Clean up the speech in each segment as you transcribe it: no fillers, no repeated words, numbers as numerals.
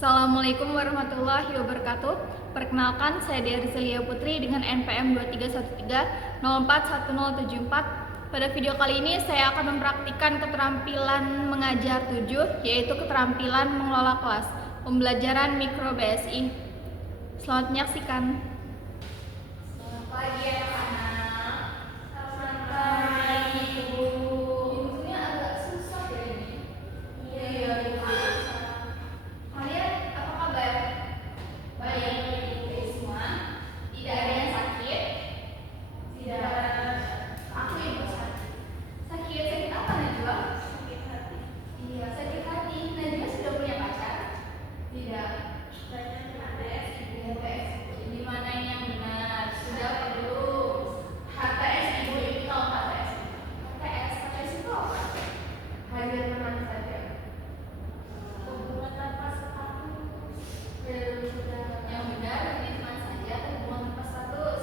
Assalamualaikum warahmatullahi wabarakatuh. Perkenalkan, saya Dea Rizelia Putri dengan NPM 2313041074. Pada video kali ini saya akan mempraktikkan keterampilan mengajar 7, yaitu keterampilan mengelola kelas, pembelajaran mikro BSI. Selamat menyaksikan. Selamat pagi anak-anak. Selamat pagi Bu. Ini agak susah ya ini. Iya. Kalian apa kabar? Baik semua. Tidak ada yang sakit? Tidak. Aku ibu sakit. Sakit apa Najwa? Sakit hati. Iya, sakit hati. Najwa sudah punya pacar? Tidak. HTS. Di mana yang benar? Sudah apa belum? HTS ibu tahu HTS. HTS itu apa? Hadiah teman saja. Hubungan tanpa status. Yang benar ini teman saja, hubungan tanpa status.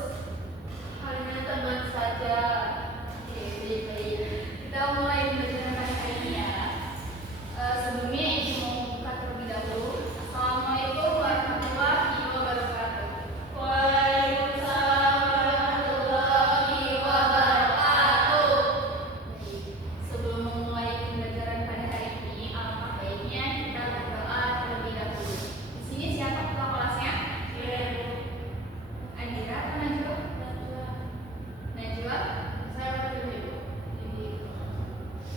Hanya teman saja. Oke, baik. Kita mulai belajar hari ini ya. Sebelumnya ibu mau buka terlebih dahulu. Assalamualaikum warahmatullahi wabarakatuh. Waalaikumsalam warahmatullahi wabarakatuh. Baik. Sebelum memulai pembelajaran pada hari ini, alangkah baiknya kita berdoa terlebih dahulu. Di sini siapa ketua kelasnya? Andira atau Najwa? Najwa? Saya waktu dulu.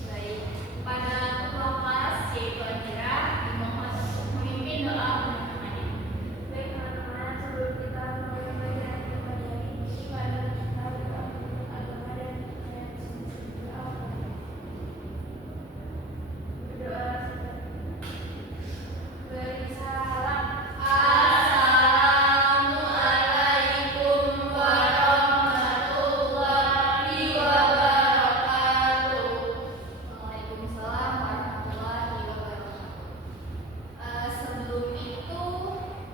Baik. Pada ketua kelas yaitu Andira, dimohon untuk memimpin doa penutupannya. Baik teman-teman, sebelum kita mulai pembelajaran pada hari ini, mari kita berdoa untuk agama dan berdoa. Beri salam. Assalamualaikum warahmatullahi wabarakatuh. Waalaikumsalam warahmatullahi wabarakatuh. Sebelum itu,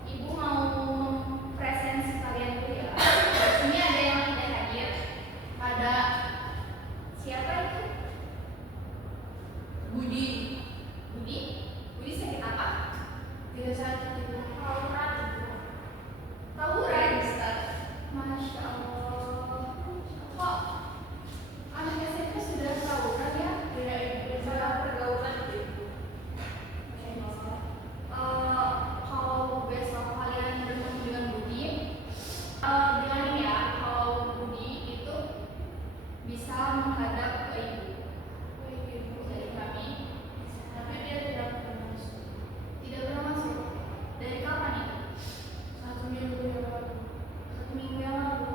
ibu mau present sekalian dulu ya. Di sini ada yang tidak hadir. Ada siapa itu? Budi. Budi sakit apa? Tidak sakit, tawuran Ustaz. Masya Allah. Kok anak SMP sudah tawuran ya? Tidak salah pergaulan itu. Kalau besok kalian bertemu dengan Budi, bilangin ya kalau Budi itu bisa menghadap ke ibu. Dari kami. Tapi dia tidak pernah masuk. Tidak pernah masuk. Dari kapan itu? 1 minggu yang lalu. 1 minggu yang lalu.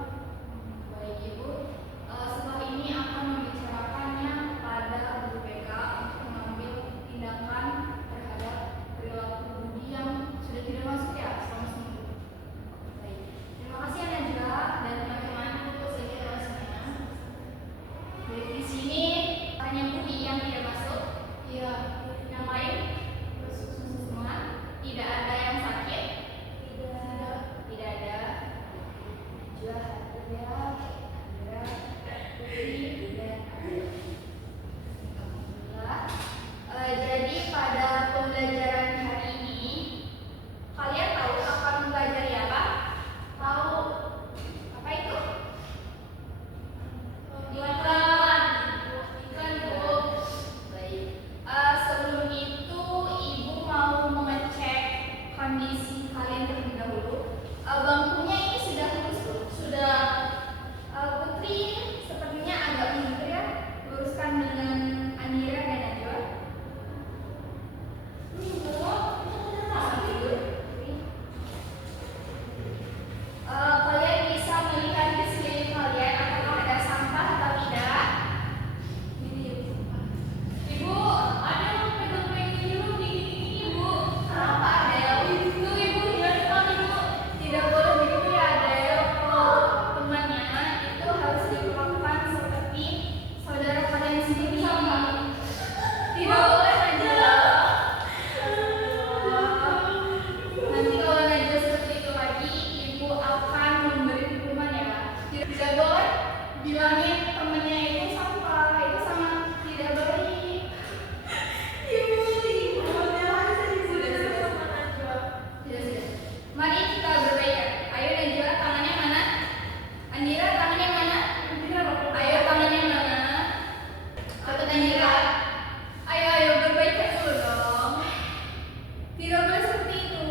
Tidak boleh seperti itu.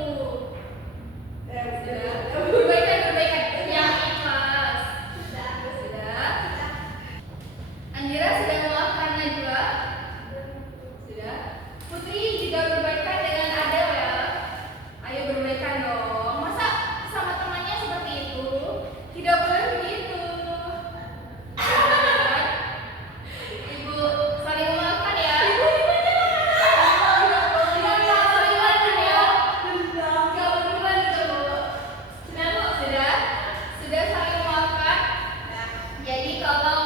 Sudah. Perbaikan yang ikhlas. Sudah. Andira sudah memaafkan Najwa. Sudah. Putri juga berbaikan dengan Adel ya. Ayo berbaikan dong. Masa sama temannya seperti itu? Tidak boleh begitu. Ibu saling memaafkan ya. Ibu di mana? Sudah saling memaafkan. Jadi kalau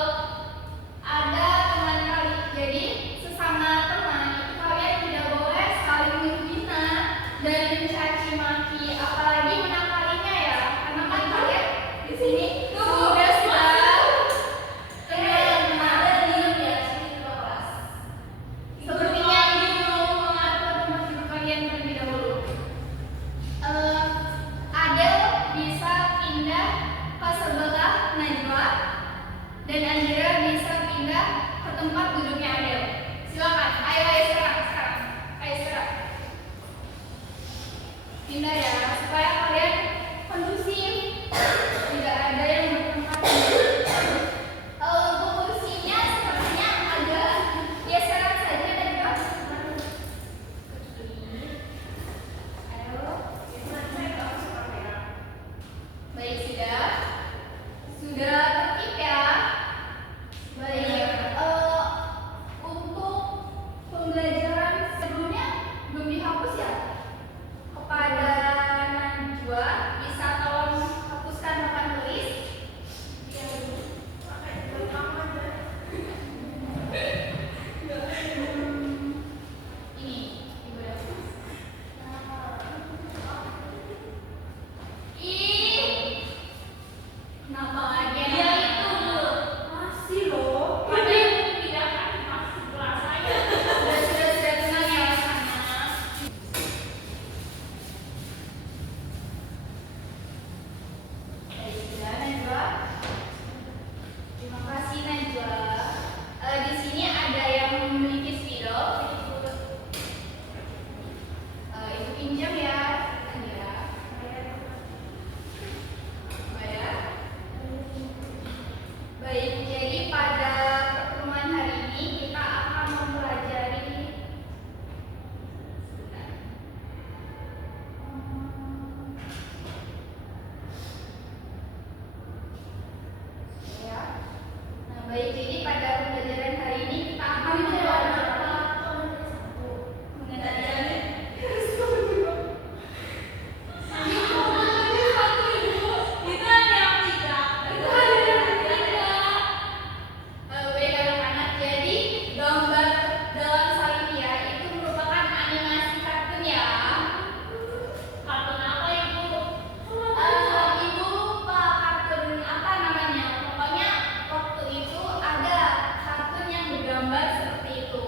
ada teman kali, jadi sesama teman itu kalian tidak boleh saling menghina dan mencaci maki, apalagi menakalinya ya. Karena kan kalian di sini sudah tenang diam ya, sini kelas. Sepertinya ibu mau mengatur tempat duduk kalian terlebih dahulu. Adel bisa pindah ke sebelah Najwa dan Andira bisa pindah ke tempat duduknya Adel. Silakan. Ayo sekarang. Ayo sekarang. Pindah ya supaya kalian kondusif. Tidak ada yang bertempat. Untuk kursinya sepertinya agak geseran saja dan juga. Ayo. Baik, sudah tertib ya. Baik, untuk pembelajaran sebelumnya belum dihapus ya. Kepada Najwa bisa tolong hapuskan papan tulis. Ini Ibu hapus. Kenapa lagi ya itu? Masih loh. Ada yang membedakan masih kelas saya. Sudah tenang ya sana. Baik, sudah Najwa. Terima kasih Najwa. Di sini ada yang memiliki spidol. Ibu pinjam ya, Andira. Bayar. Baik, jadi pada pertemuan hari ini kita akan mempelajari ya. Nah, baik, jadi pada pembelajaran hari ini kita akan mempelajari mengenai baik anak-anak, jadi gambar dalam Salindia itu merupakan animasi kartun ya. Kartun apa Ibu? Ibu lupa kartun apa namanya. Pokoknya waktu itu ada kartun yang bergambar seperti itu.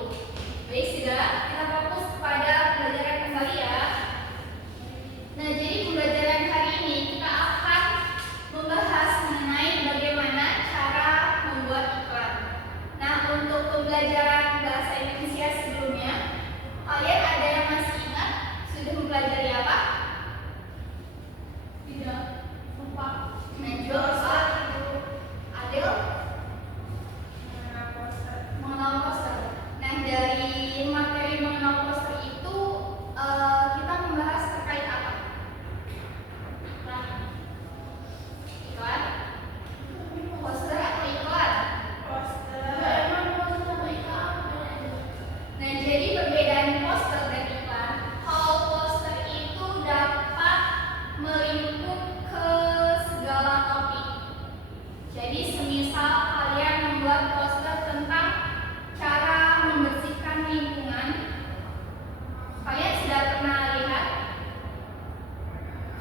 Baik, sudah kita fokus pada pembelajaran kembali ya. Nah, jadi pembelajaran hari ini kita akan membahas mengenai bagaimana cara membuat iklan. Nah, untuk pembelajaran bahasa Indonesia sebelumnya, kalian ada yang masih ingat sudah mempelajari apa? Tidak. Lupa. Najwa, Adel? Mengenal poster. Nah, dari materi mengenal poster itu kita membahas terkait apa? Iklan? Poster atau iklan? Nah, jadi perbedaan poster dan iklan. Kalau poster itu dapat melingkup ke segala topik. Jadi semisal kalian membuat poster tentang cara membersihkan lingkungan, kalian sudah pernah lihat?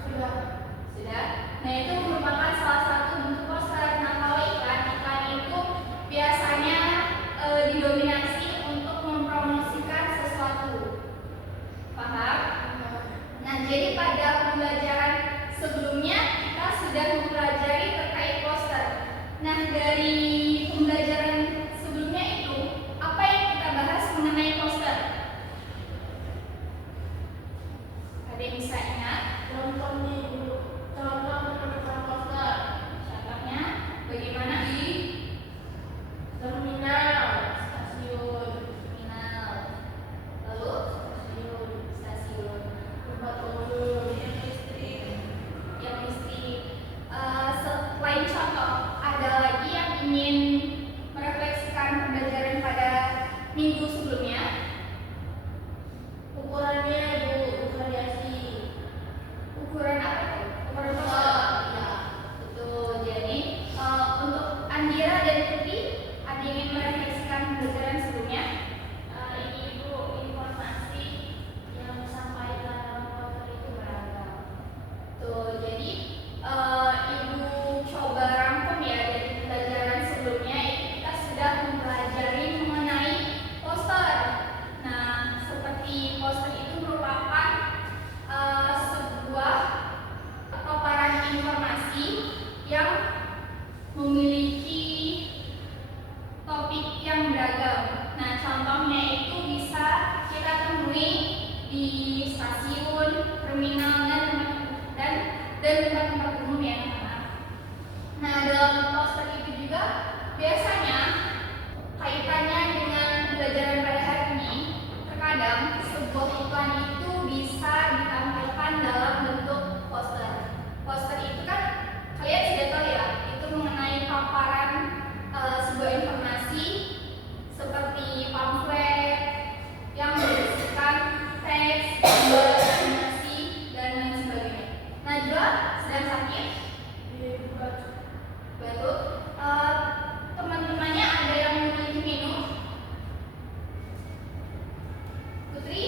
Sudah. Nah, itu merupakan salah satu bentuk poster. Nah, kalau iklan itu biasanya didominasi untuk mempromosikan sesuatu. Paham? Nah, jadi pada pembelajaran sebelumnya kita sudah mempelajari terkait poster. Nah, dari pembelajaran sebelumnya itu apa yang kita bahas mengenai poster? Ada yang bisa ingat? Contohnya Ibu. Contoh penempatan poster. Contohnya bagaimana? Di terminal, stasiun, Lalu stasiun, stasiun, tempat umum, yang listrik. yang listrik. Selain contoh, ada lagi yang ingin merefleksikan pembelajaran pada minggu sebelumnya? Ukurannya Ibu, variasi. Ukuran apa itu? Ukuran Oh, poster. iya. Betul. Jadi untuk Andira dan Putri, ada yang ingin merefleksikan pembelajaran sebelumnya? Ini Ibu, informasi yang disampaikan dalam poster itu beragam. Tuh, jadi Ibu coba rangkum ya dari pembelajaran sebelumnya itu kita sudah mempelajari mengenai poster. Nah, seperti poster itu merupakan sebuah paparan informasi yang memiliki topik yang beragam. Nah, contohnya itu bisa kita temui di stasiun, terminal, dan tempat-tempat umum ya, anak-anak. Nah, dalam poster itu juga biasanya kaitannya dengan pembelajaran pada hari ini. Terkadang sebuah iklan itu bisa ditampilkan dalam bentuk poster. Poster itu kan kalian sudah tahu ya, itu mengenai paparan sebuah informasi seperti pamflet yang berisikan teks, gambar, animasi, dan lain sebagainya. Najwa sedang sakit? Betul. Teman-temannya ada yang memiliki minum? Putri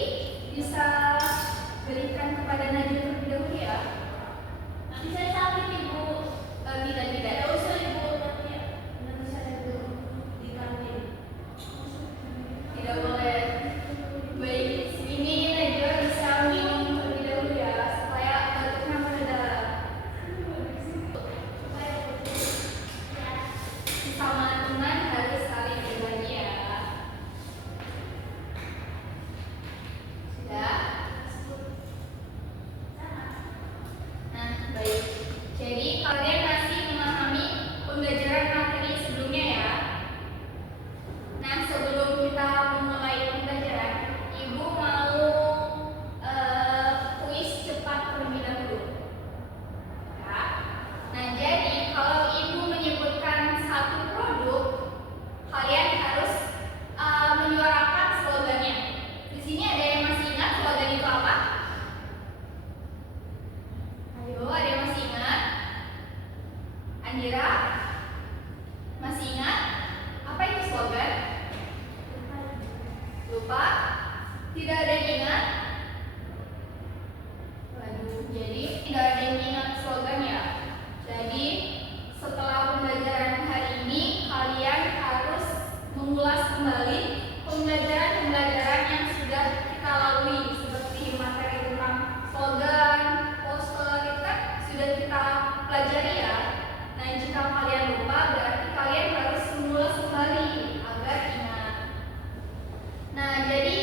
bisa berikan kepada Najwa terlebih dahulu ya. Nanti saya sakit Ibu. Tidak. Tidak usah Ibu, nanti saya dulu di kantin. Tidak boleh. Baik, ini Najwa bisa minum terlebih dahulu ya, supaya batuknya mereda. Sama teman harus saling berbagi ya. Sudah? Nah, baik. Jadi kalian masih memahami pembelajaran materi sebelumnya ya. Nah, sebelum kita memulai pembelajaran, Ibu mau kuis cepat terlebih dahulu. Ya. Nah, jadi kalau Ibu menyebutkan satu produk, kalian harus menyuarakan slogannya. Di sini ada yang masih ingat slogan itu apa? Ayo, ada yang masih ingat? Andira? Masih ingat? Apa itu slogan? Lupa? Tidak ada yang ingat? Waduh, jadi tidak ada yang ingat slogan ya. Jadi setelah pembelajaran hari ini, kalian harus mengulas kembali pembelajaran yang sudah kita lalui, seperti materi tentang slogan, poster, itu kan sudah kita pelajari ya. Nah, jika kalian lupa, berarti kalian harus mengulas kembali agar ingat. Nah, jadi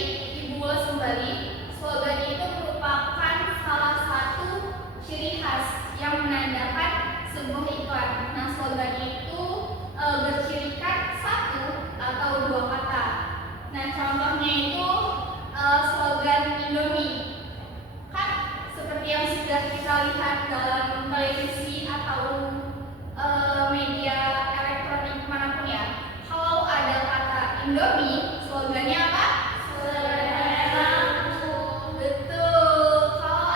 Ibu ulas kembali, slogan itu merupakan salah satu ciri khas yang menandakan sebuah iklan. Nah, slogan itu bercirikan satu atau dua kata. Nah, contohnya itu slogan Indomie. Kan seperti yang sudah kita lihat dalam televisi atau media elektronik manapun ya. Kalau ada kata Indomie, slogannya apa? Seleraku. Betul. Kalau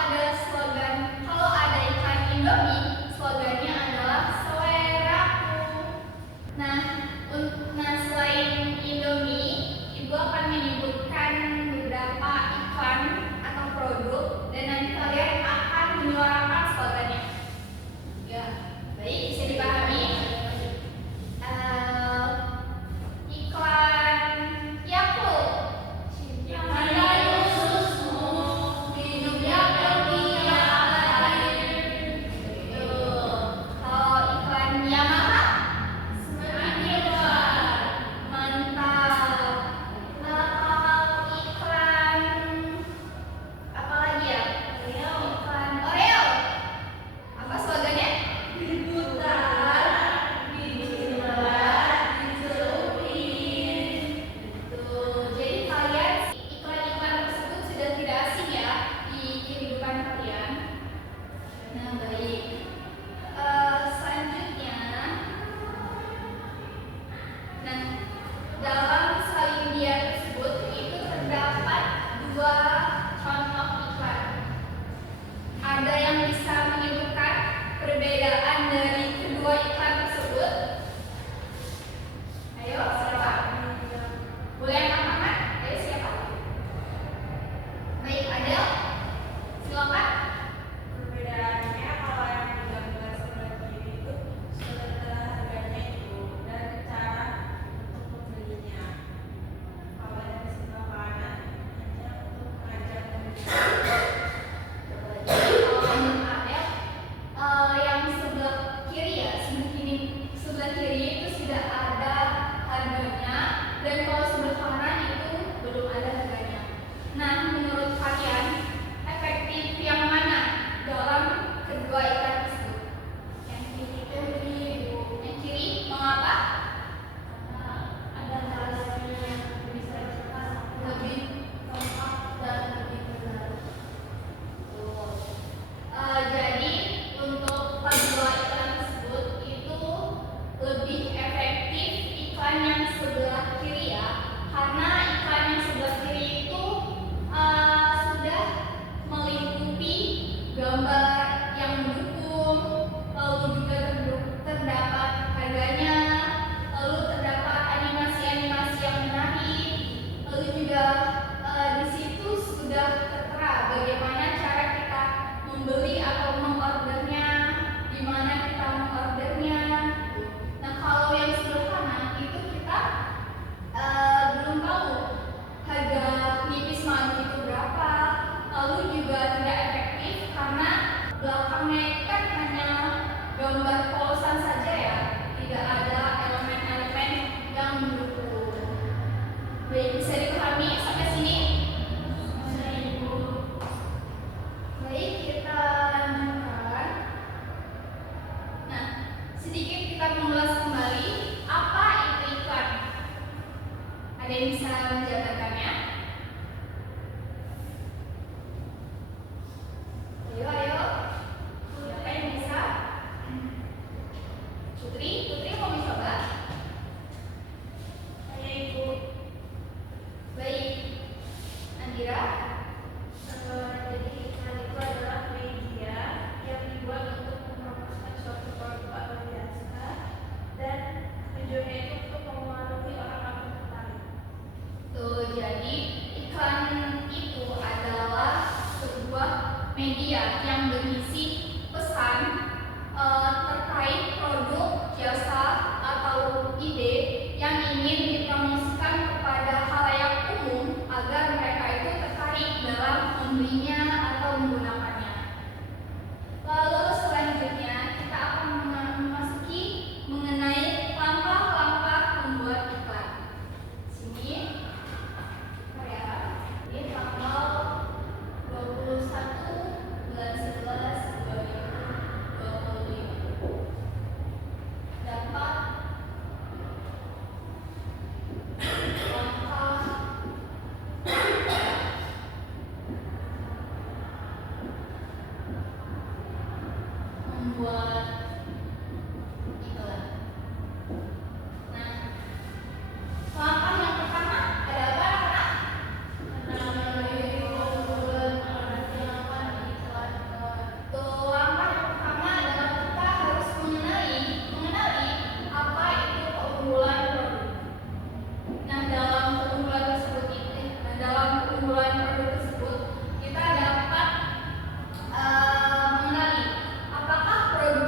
ada iklan Indomie, slogannya adalah seleraku. Nah, selain Indomie, Ibu akan menyebutkan beberapa iklan atau produk dan nanti kalian akan menyuarakan slogannya. Ya, baik, bisa dipahami. Iklan menjabarkannya? Ayo. Siapa yang bisa? Putri mau mencoba? Saya Ibu. Baik. Andira? Jadi iklan itu adalah media yang dibuat untuk mempromosikan suatu produk atau jasa dan tujuannya itu untuk memengaruhi orang-orang tertarik. Tuh, jadi iklan itu adalah sebuah media yang berisi pesan terkait produk, jasa, atau ide yang ingin dipromosikan kepada khalayak umum agar mereka itu tertarik dalam membelinya atau menggunakannya. Lalu selanjutnya kita akan memasuki mengenai langkah-langkah membuat iklan. Sini, Korea, ini tanggal 21 bulan 11 2025. Dapat langkah membuat iklan. Nah, langkah yang pertama ada apa, anak-anak? Tuh, langkah yang pertama adalah kita harus mengenali apa itu keunggulan produk. Nah, dalam keunggulan produk tersebut kita dapat mengenali apakah produk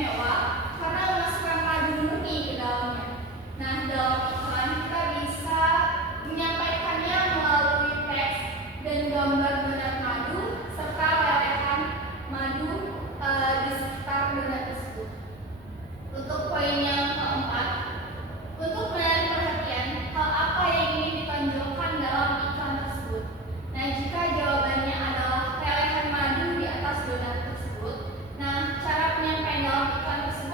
istimewa karena memasukkan madu murni ke dalamnya. Nah, dalam iklan kita bisa menyampaikannya melalui teks dan gambar donat madu serta lelehan madu di sekitar donat tersebut. Untuk poin yang keempat, untuk menarik perhatian, hal apa yang ingin ditonjolkan dalam iklan tersebut? Nah, jika jawabannya adalah lelehan madu di atas donat tersebut, nah cara penyampaian dalam iklan tersebut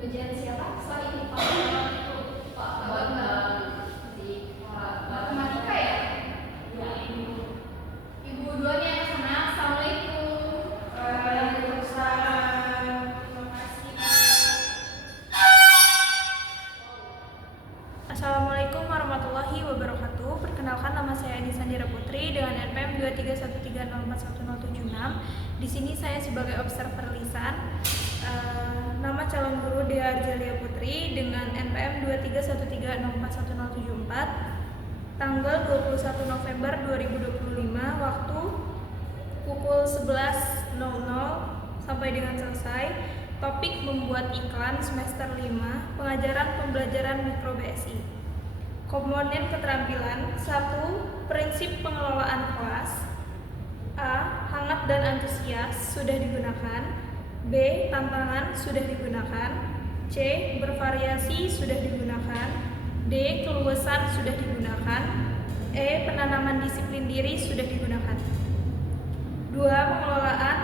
Pembelajaran siapa? Soal ini Pak Bambang. Matematika ya? Ya, Ibu. Ibu dua nih yang kesana. Assalamualaikum. Waalaikumsalam. Terima kasih. Assalamualaikum warahmatullahi wabarakatuh. Perkenalkan, nama saya Eni Sandira Putri dengan NPM 231304176. Di sini saya sebagai observer lisan. Nama calon guru Dea Arzelia Putri dengan NPM 231304174. Tanggal 21 November 2025, waktu pukul 11.00 sampai dengan selesai. Topik membuat iklan semester 5, pengajaran pembelajaran mikro BSI. Komponen keterampilan 1. Prinsip pengelolaan kelas. A. Hangat dan antusias sudah digunakan. B. Tantangan sudah digunakan. C. Bervariasi sudah digunakan. D. Keluasan sudah digunakan. E. Penanaman disiplin diri sudah digunakan. 2. Pengelolaan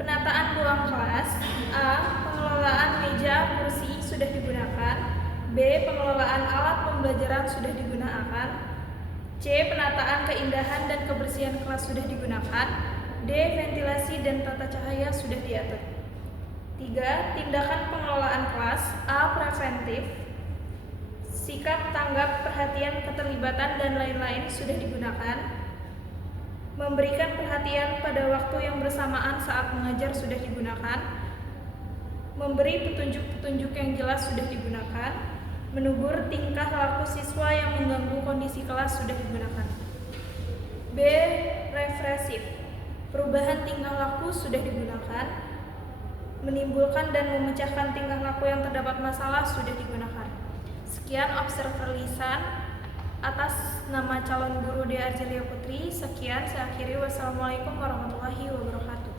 penataan ruang kelas. A. Pengelolaan meja kursi sudah digunakan. B. Pengelolaan alat pembelajaran sudah digunakan. C. Penataan keindahan dan kebersihan kelas sudah digunakan. D. Ventilasi dan tata cahaya sudah diatur. 3. Tindakan pengelolaan kelas. A. Preventif, sikap, tanggap, perhatian, keterlibatan, dan lain-lain sudah digunakan. Memberikan perhatian pada waktu yang bersamaan saat mengajar sudah digunakan. Memberi petunjuk-petunjuk yang jelas sudah digunakan. Menegur tingkah laku siswa yang mengganggu kondisi kelas sudah digunakan. B. Represif, perubahan tingkah laku sudah digunakan. Menimbulkan dan memecahkan tingkah laku yang terdapat masalah sudah digunakan. Sekian observer lisan atas nama calon guru Dea Arzelia Putri. Sekian, saya akhiri. Wassalamualaikum warahmatullahi wabarakatuh.